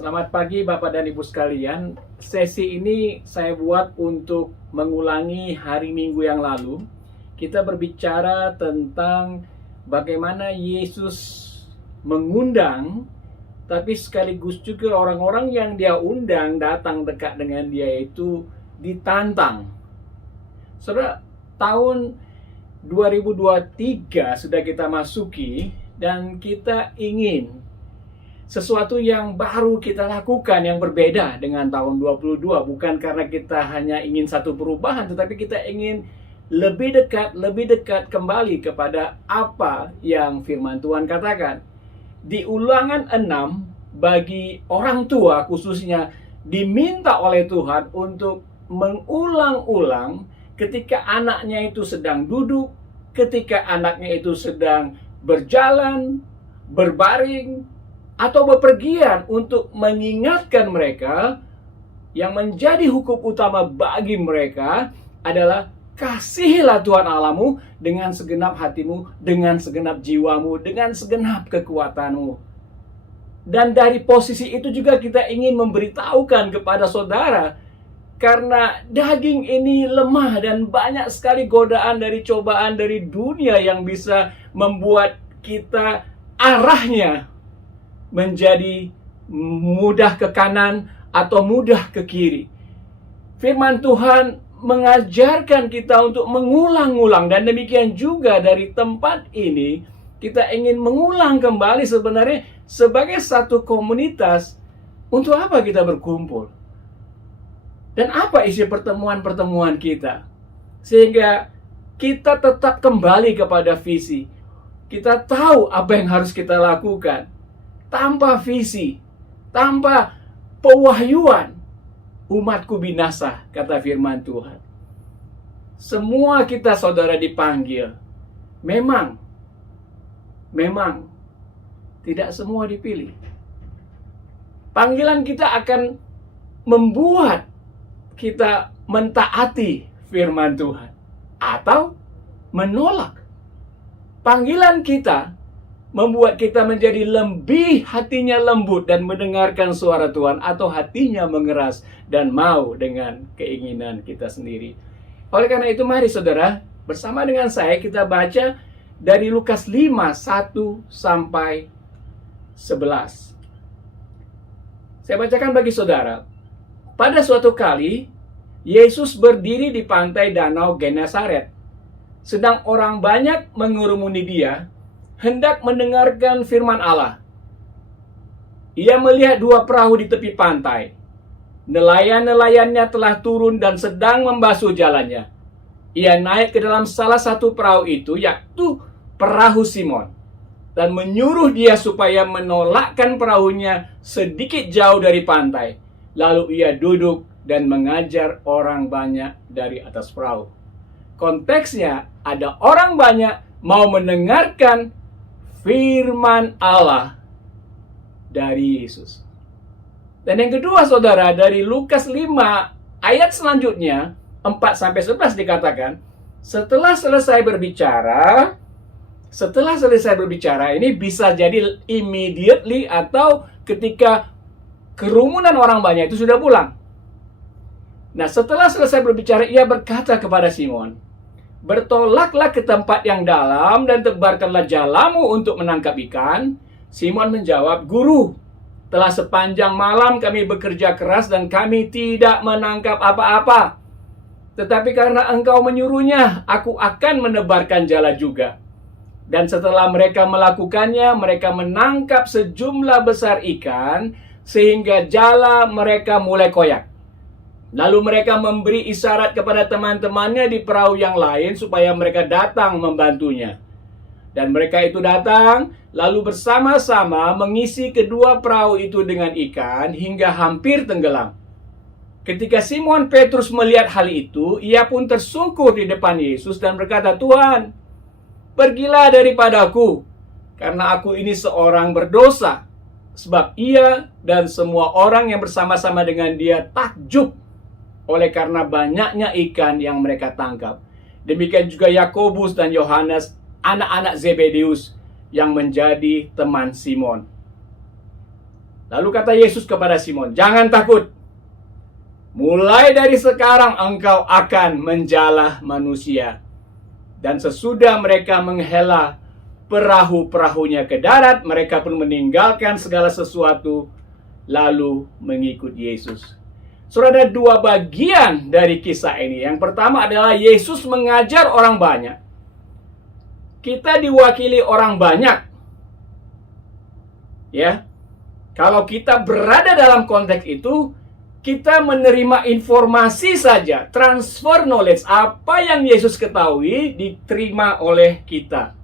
Selamat pagi Bapak dan Ibu sekalian. Sesi ini saya buat untuk mengulangi hari Minggu yang lalu. Kita berbicara tentang bagaimana Yesus mengundang, tapi sekaligus juga orang-orang yang dia undang datang dekat dengan dia itu ditantang. Saudara, tahun 2023 sudah kita masuki dan kita ingin sesuatu yang baru kita lakukan yang berbeda dengan tahun 22. Bukan karena kita hanya ingin satu perubahan, tetapi kita ingin lebih dekat kembali kepada apa yang firman Tuhan katakan. Di Ulangan 6, bagi orang tua khususnya diminta oleh Tuhan untuk mengulang-ulang ketika anaknya itu sedang duduk, ketika anaknya itu sedang berjalan, berbaring, atau bepergian, untuk mengingatkan mereka yang menjadi hukum utama bagi mereka adalah kasihilah Tuhan Allahmu dengan segenap hatimu, dengan segenap jiwamu, dengan segenap kekuatanmu. Dan dari posisi itu juga kita ingin memberitahukan kepada saudara, karena daging ini lemah dan banyak sekali godaan dari cobaan dari dunia yang bisa membuat kita arahnya menjadi mudah ke kanan atau mudah ke kiri. Firman Tuhan mengajarkan kita untuk mengulang-ulang, dan demikian juga dari tempat ini kita ingin mengulang kembali sebenarnya sebagai satu komunitas. Untuk apa kita berkumpul? Dan apa isi pertemuan-pertemuan kita? Sehingga kita tetap kembali kepada visi. Kita tahu apa yang harus kita lakukan. Tanpa visi, tanpa pewahyuan, umatku binasa, kata firman Tuhan. Semua kita saudara dipanggil. Memang tidak semua dipilih. Panggilan kita akan membuat kita mentaati firman Tuhan atau menolak. Panggilan kita membuat kita menjadi lebih hatinya lembut dan mendengarkan suara Tuhan, atau hatinya mengeras dan mau dengan keinginan kita sendiri. Oleh karena itu, mari saudara, bersama dengan saya kita baca dari Lukas 5, 1 sampai 11. Saya bacakan bagi saudara. Pada suatu kali, Yesus berdiri di pantai danau Genesaret. Sedang orang banyak mengurumuni dia, hendak mendengarkan firman Allah. Ia melihat dua perahu di tepi pantai. Nelayan-nelayannya telah turun dan sedang membasuh jalannya. Ia naik ke dalam salah satu perahu itu, yaitu perahu Simon, dan menyuruh dia supaya menolakkan perahunya sedikit jauh dari pantai. Lalu ia duduk dan mengajar orang banyak dari atas perahu. Konteksnya, ada orang banyak mau mendengarkan firman Allah dari Yesus. Dan yang kedua saudara, dari Lukas 5 ayat selanjutnya 4-11 dikatakan, setelah selesai berbicara ini bisa jadi immediately atau ketika kerumunan orang banyak itu sudah pulang. Nah, setelah selesai berbicara, ia berkata kepada Simon, bertolaklah ke tempat yang dalam dan tebarkanlah jalamu untuk menangkap ikan. Simon menjawab, Guru, telah sepanjang malam kami bekerja keras dan kami tidak menangkap apa-apa. Tetapi karena engkau menyuruhnya, aku akan menebarkan jala juga. Dan setelah mereka melakukannya, mereka menangkap sejumlah besar ikan, sehingga jala mereka mulai koyak. Lalu mereka memberi isyarat kepada teman-temannya di perahu yang lain supaya mereka datang membantunya. Dan mereka itu datang, lalu bersama-sama mengisi kedua perahu itu dengan ikan hingga hampir tenggelam. Ketika Simon Petrus melihat hal itu, ia pun tersungkur di depan Yesus dan berkata, Tuhan, pergilah daripadaku, karena aku ini seorang berdosa. Sebab ia dan semua orang yang bersama-sama dengan dia takjub oleh karena banyaknya ikan yang mereka tangkap. Demikian juga Yakobus dan Yohanes, anak-anak Zebedeus, yang menjadi teman Simon. Lalu kata Yesus kepada Simon, "Jangan takut. Mulai dari sekarang engkau akan menjala manusia." Dan sesudah mereka menghela perahu-perahunya ke darat, mereka pun meninggalkan segala sesuatu, lalu mengikut Yesus. Saudara, ada dua bagian dari kisah ini. Yang pertama adalah Yesus mengajar orang banyak. Kita diwakili orang banyak. Ya. Kalau kita berada dalam konteks itu, kita menerima informasi saja, transfer knowledge. Apa yang Yesus ketahui diterima oleh kita.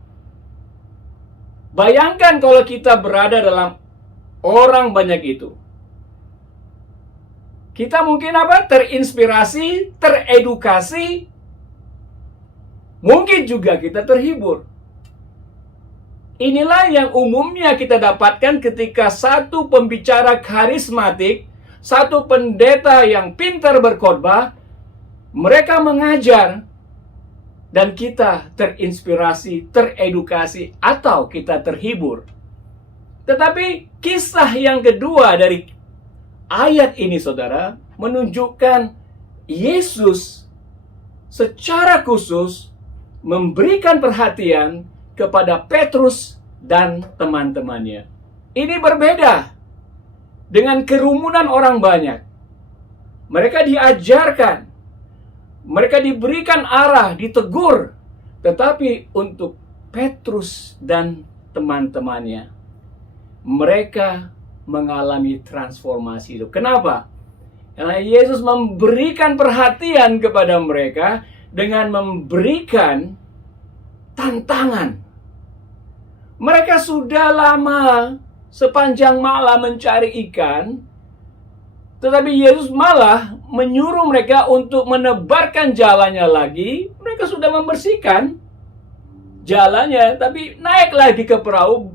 Bayangkan kalau kita berada dalam orang banyak itu. Kita mungkin terinspirasi, teredukasi. Mungkin juga kita terhibur. Inilah yang umumnya kita dapatkan ketika satu pembicara karismatik, satu pendeta yang pintar berkhotbah, mereka mengajar, dan kita terinspirasi, teredukasi, atau kita terhibur. Tetapi kisah yang kedua dari ayat ini, saudara, menunjukkan Yesus secara khusus memberikan perhatian kepada Petrus dan teman-temannya. Ini berbeda dengan kerumunan orang banyak. Mereka diajarkan, mereka diberikan arah, ditegur. Tetapi untuk Petrus dan teman-temannya, mereka mengalami transformasi itu. Kenapa? Karena Yesus memberikan perhatian kepada mereka dengan memberikan tantangan. Mereka sudah lama sepanjang malam mencari ikan, tetapi Yesus malah menyuruh mereka untuk menebarkan jalannya lagi. Mereka sudah membersihkan jalannya, tapi naik lagi ke perahu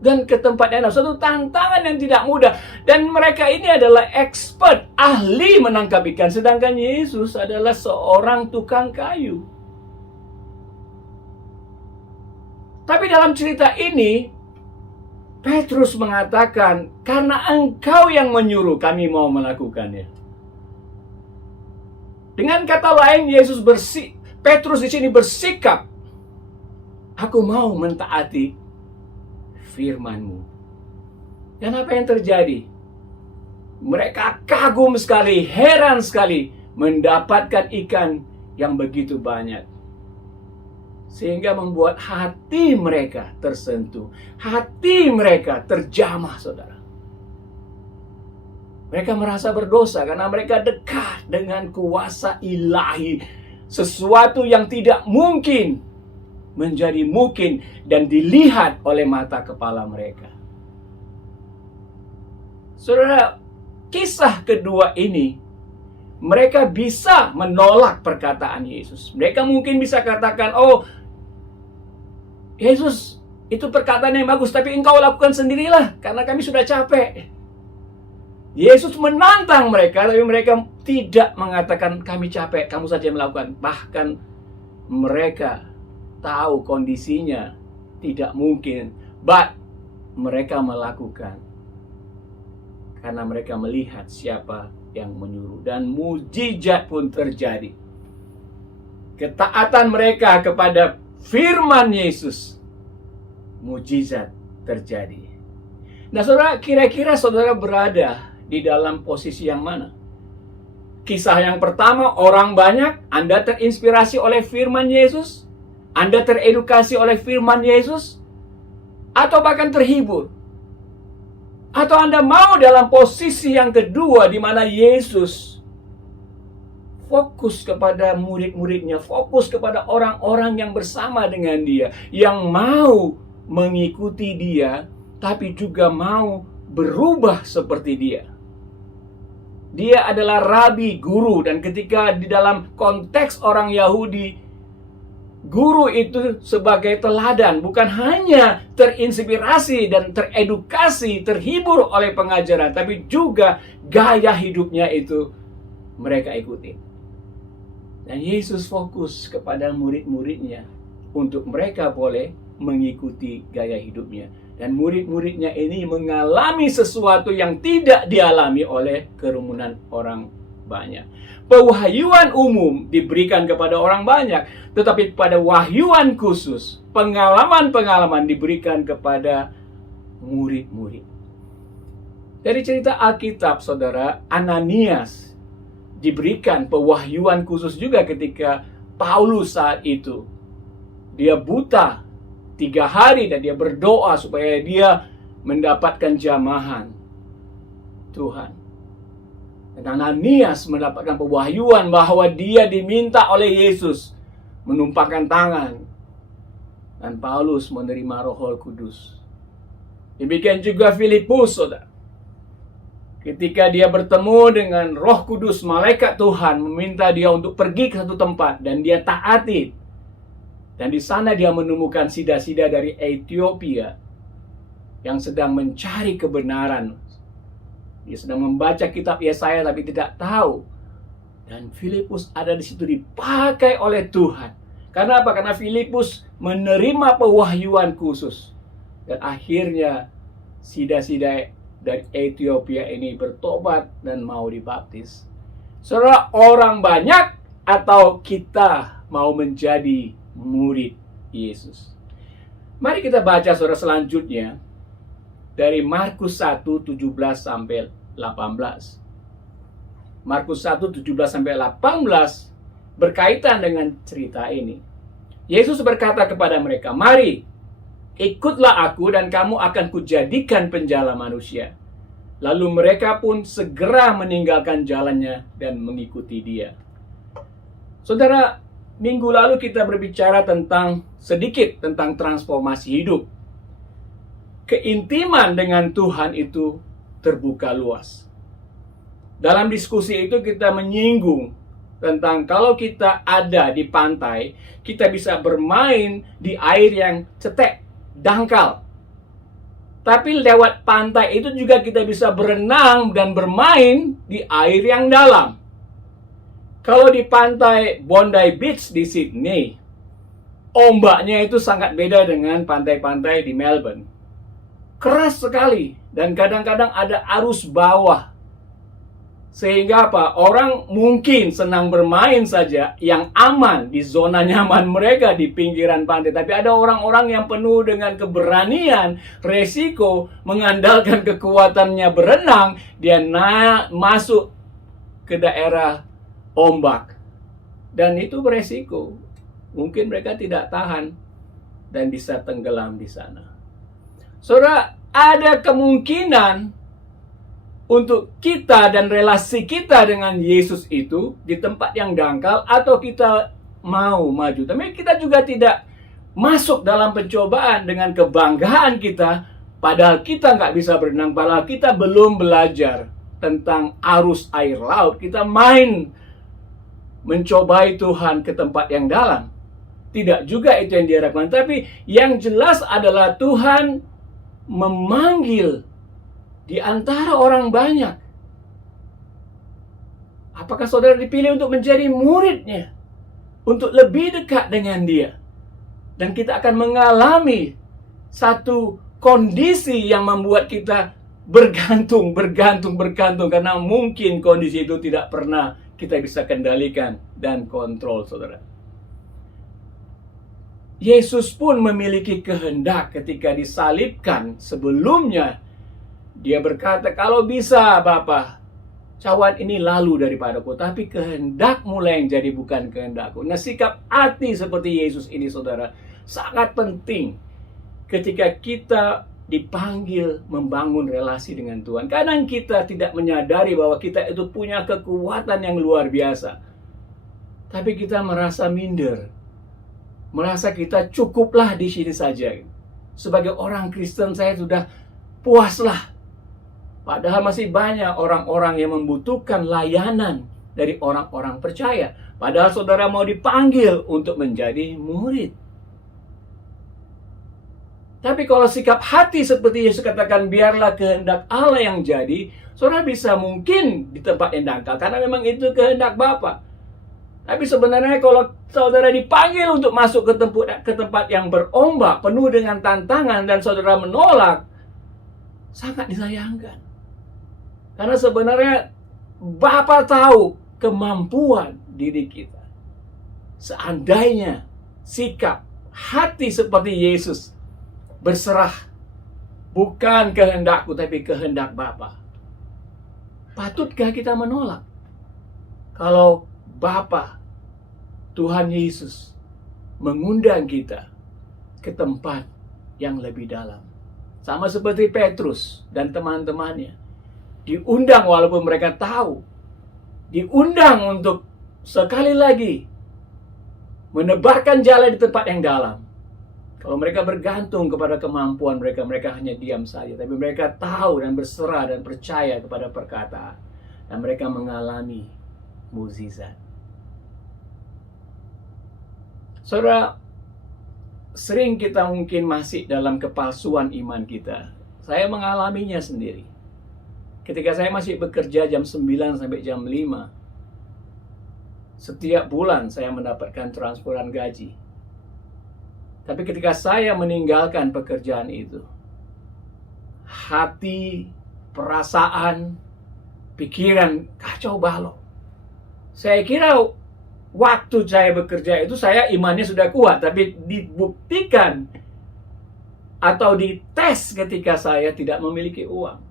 dan ke tempat yang lain. Suatu tantangan yang tidak mudah. Dan mereka ini adalah expert, ahli menangkap ikan. Sedangkan Yesus adalah seorang tukang kayu. Tapi dalam cerita ini, Petrus mengatakan, "Karena engkau yang menyuruh, kami mau melakukannya." Dengan kata lain, Petrus di sini bersikap, "Aku mau mentaati firman-Mu." Dan apa yang terjadi? Mereka kagum sekali, heran sekali mendapatkan ikan yang begitu banyak. Sehingga membuat hati mereka tersentuh. Hati mereka terjamah, saudara. Mereka merasa berdosa karena mereka dekat dengan kuasa ilahi. Sesuatu yang tidak mungkin menjadi mungkin dan dilihat oleh mata kepala mereka. Saudara, kisah kedua ini, mereka bisa menolak perkataan Yesus. Mereka mungkin bisa katakan, "Oh, Yesus, itu perkataan yang bagus, tapi engkau lakukan sendirilah, karena kami sudah capek." Yesus menantang mereka, tapi mereka tidak mengatakan, "Kami capek, kamu saja melakukan." Bahkan mereka tahu kondisinya tidak mungkin, but mereka melakukan. Karena mereka melihat siapa yang menyuruh. Dan mujizat pun terjadi. Ketaatan mereka kepada firman Yesus, mujizat terjadi. Nah, saudara, kira-kira saudara berada di dalam posisi yang mana? Kisah yang pertama, orang banyak, Anda terinspirasi oleh firman Yesus, Anda teredukasi oleh firman Yesus, atau bahkan terhibur. Atau Anda mau dalam posisi yang kedua, di mana Yesus fokus kepada murid-muridnya, fokus kepada orang-orang yang bersama dengan dia, yang mau mengikuti dia, tapi juga mau berubah seperti dia. Dia adalah rabi, guru, dan ketika di dalam konteks orang Yahudi, guru itu sebagai teladan, bukan hanya terinspirasi dan teredukasi, terhibur oleh pengajaran, tapi juga gaya hidupnya itu mereka ikuti. Dan Yesus fokus kepada murid-muridnya untuk mereka boleh mengikuti gaya hidupnya. Dan murid-muridnya ini mengalami sesuatu yang tidak dialami oleh kerumunan orang banyak. Pewahyuan umum diberikan kepada orang banyak, tetapi pada wahyuan khusus, pengalaman-pengalaman diberikan kepada murid-murid. Dari cerita Alkitab, saudara, Ananias diberikan pewahyuan khusus juga ketika Paulus saat itu. Dia buta 3 hari dan dia berdoa supaya dia mendapatkan jamahan Tuhan. Dan Ananias mendapatkan pewahyuan bahwa dia diminta oleh Yesus menumpahkan tangan. Dan Paulus menerima Roh Kudus. Demikian juga Filipus, saudara. Ketika dia bertemu dengan Roh Kudus, malaikat Tuhan meminta dia untuk pergi ke satu tempat dan dia taati. Dan di sana dia menemukan sida-sida dari Ethiopia yang sedang mencari kebenaran. Dia sedang membaca kitab Yesaya tapi tidak tahu. Dan Filipus ada di situ dipakai oleh Tuhan. Karena apa? Karena Filipus menerima pewahyuan khusus. Dan akhirnya sida-sida dari Ethiopia ini bertobat dan mau dibaptis. Saudara, orang banyak atau kita mau menjadi murid Yesus? Mari kita baca saudara selanjutnya dari Markus 1, 17 sampai 18. Markus 1, 17 sampai 18 berkaitan dengan cerita ini. Yesus berkata kepada mereka, "Mari, ikutlah aku dan kamu akan kujadikan penjala manusia." Lalu mereka pun segera meninggalkan jalannya dan mengikuti dia. Saudara, minggu lalu kita berbicara sedikit tentang transformasi hidup. Keintiman dengan Tuhan itu terbuka luas. Dalam diskusi itu kita menyinggung tentang kalau kita ada di pantai, kita bisa bermain di air yang cetek, dangkal. Tapi lewat pantai itu juga kita bisa berenang dan bermain di air yang dalam. Kalau di pantai Bondi Beach di Sydney, ombaknya itu sangat beda dengan pantai-pantai di Melbourne. Keras sekali dan kadang-kadang ada arus bawah. Sehingga apa? Orang mungkin senang bermain saja yang aman di zona nyaman mereka di pinggiran pantai. Tapi ada orang-orang yang penuh dengan keberanian, resiko, mengandalkan kekuatannya berenang, dia masuk ke daerah ombak. Dan itu beresiko. Mungkin mereka tidak tahan dan bisa tenggelam di sana. Saudara, ada kemungkinan untuk kita dan relasi kita dengan Yesus itu di tempat yang dangkal atau kita mau maju. Tapi kita juga tidak masuk dalam pencobaan dengan kebanggaan kita, padahal kita nggak bisa berenang, padahal kita belum belajar tentang arus air laut. Kita main mencobai Tuhan ke tempat yang dalam. Tidak juga itu yang diharapkan. Tapi yang jelas adalah Tuhan memanggil di antara orang banyak. Apakah saudara dipilih untuk menjadi muridnya? Untuk lebih dekat dengan dia. Dan kita akan mengalami satu kondisi yang membuat kita bergantung. Karena mungkin kondisi itu tidak pernah kita bisa kendalikan dan kontrol, saudara. Yesus pun memiliki kehendak ketika disalibkan. Sebelumnya, dia berkata, "Kalau bisa, Bapa, cawan ini lalu daripadaku, tapi kehendakmu lah yang jadi, bukan kehendakku." Nah, sikap hati seperti Yesus ini, saudara, sangat penting ketika kita dipanggil membangun relasi dengan Tuhan. Kadang kita tidak menyadari bahwa kita itu punya kekuatan yang luar biasa. Tapi kita merasa minder. Merasa kita cukuplah di sini saja. Sebagai orang Kristen saya sudah puaslah. Padahal masih banyak orang-orang yang membutuhkan layanan dari orang-orang percaya. Padahal saudara mau dipanggil untuk menjadi murid. Tapi kalau sikap hati seperti Yesus katakan, biarlah kehendak Allah yang jadi, saudara bisa mungkin di tempat yang dangkal, karena memang itu kehendak Bapa. Tapi sebenarnya kalau saudara dipanggil untuk masuk ke tempat yang berombak, penuh dengan tantangan, dan saudara menolak, sangat disayangkan. Karena sebenarnya Bapa tahu kemampuan diri kita. Seandainya sikap hati seperti Yesus, berserah, bukan kehendakku tapi kehendak Bapa, patutkah kita menolak? Kalau Bapa, Tuhan Yesus, mengundang kita ke tempat yang lebih dalam. Sama seperti Petrus dan teman-temannya. Diundang walaupun mereka tahu. Diundang untuk sekali lagi menebarkan jalan di tempat yang dalam. Kalau mereka bergantung kepada kemampuan mereka, mereka hanya diam saja. Tapi mereka tahu dan berserah dan percaya kepada perkataan. Dan mereka mengalami mukjizat. Saudara, sering kita mungkin masih dalam kepalsuan iman kita. Saya mengalaminya sendiri. Ketika saya masih bekerja jam 9 sampai jam 5, setiap bulan saya mendapatkan transferan gaji. Tapi ketika saya meninggalkan pekerjaan itu, hati, perasaan, pikiran kacau balau. Saya kira waktu saya bekerja itu saya imannya sudah kuat, tapi dibuktikan atau dites ketika saya tidak memiliki uang.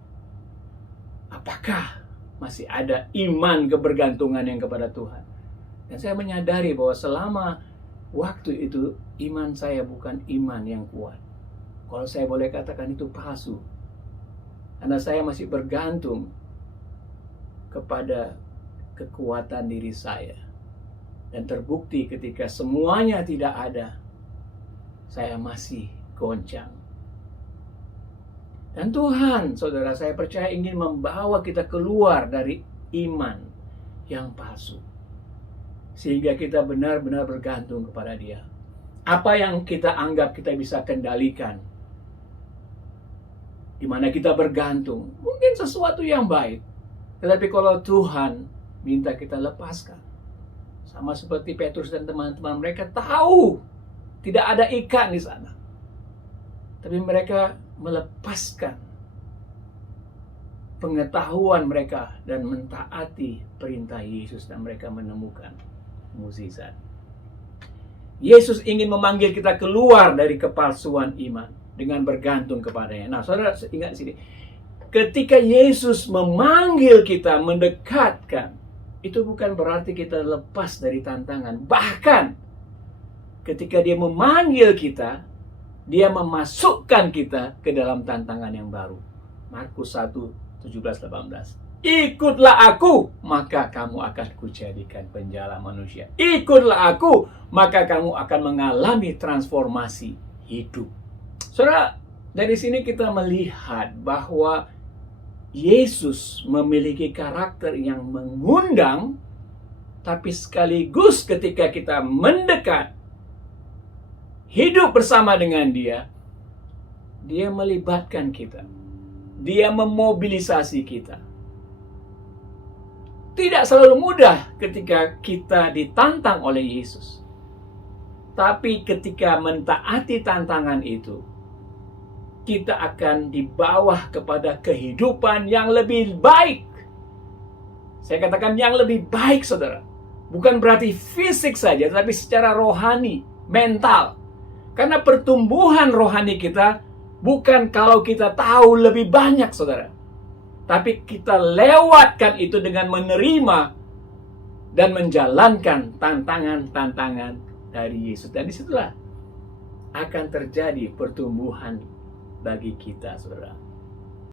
Apakah masih ada iman kebergantungan yang kepada Tuhan? Dan saya menyadari bahwa selama waktu itu iman saya bukan iman yang kuat. Kalau saya boleh katakan itu palsu. Karena saya masih bergantung kepada kekuatan diri saya. Dan terbukti ketika semuanya tidak ada, saya masih goncang. Dan Tuhan, saudara, saya percaya ingin membawa kita keluar dari iman yang palsu. Sehingga kita benar-benar bergantung kepada Dia. Apa yang kita anggap kita bisa kendalikan, di mana kita bergantung, mungkin sesuatu yang baik. Tetapi kalau Tuhan minta kita lepaskan, sama seperti Petrus dan teman-teman, mereka tahu tidak ada ikan di sana. Tapi mereka melepaskan pengetahuan mereka dan mentaati perintah Yesus, dan mereka menemukan mukjizat. Yesus ingin memanggil kita keluar dari kepalsuan iman dengan bergantung kepadanya. Nah, saudara ingat di sini, ketika Yesus memanggil kita, mendekatkan, itu bukan berarti kita lepas dari tantangan. Bahkan ketika Dia memanggil kita, Dia memasukkan kita ke dalam tantangan yang baru. Markus 1:17-18. Ikutlah aku, maka kamu akan kujadikan penjala manusia. Ikutlah aku, maka kamu akan mengalami transformasi hidup. Saudara, dari sini kita melihat bahwa Yesus memiliki karakter yang mengundang, tapi sekaligus ketika kita mendekat, hidup bersama dengan Dia, Dia melibatkan kita. Dia memobilisasi kita. Tidak selalu mudah ketika kita ditantang oleh Yesus. Tapi ketika mentaati tantangan itu, kita akan dibawa kepada kehidupan yang lebih baik. Saya katakan yang lebih baik, saudara. Bukan berarti fisik saja, tapi secara rohani, mental. Karena pertumbuhan rohani kita bukan kalau kita tahu lebih banyak, saudara. Tapi kita lewatkan itu dengan menerima dan menjalankan tantangan-tantangan dari Yesus. Dan disitulah akan terjadi pertumbuhan bagi kita, saudara.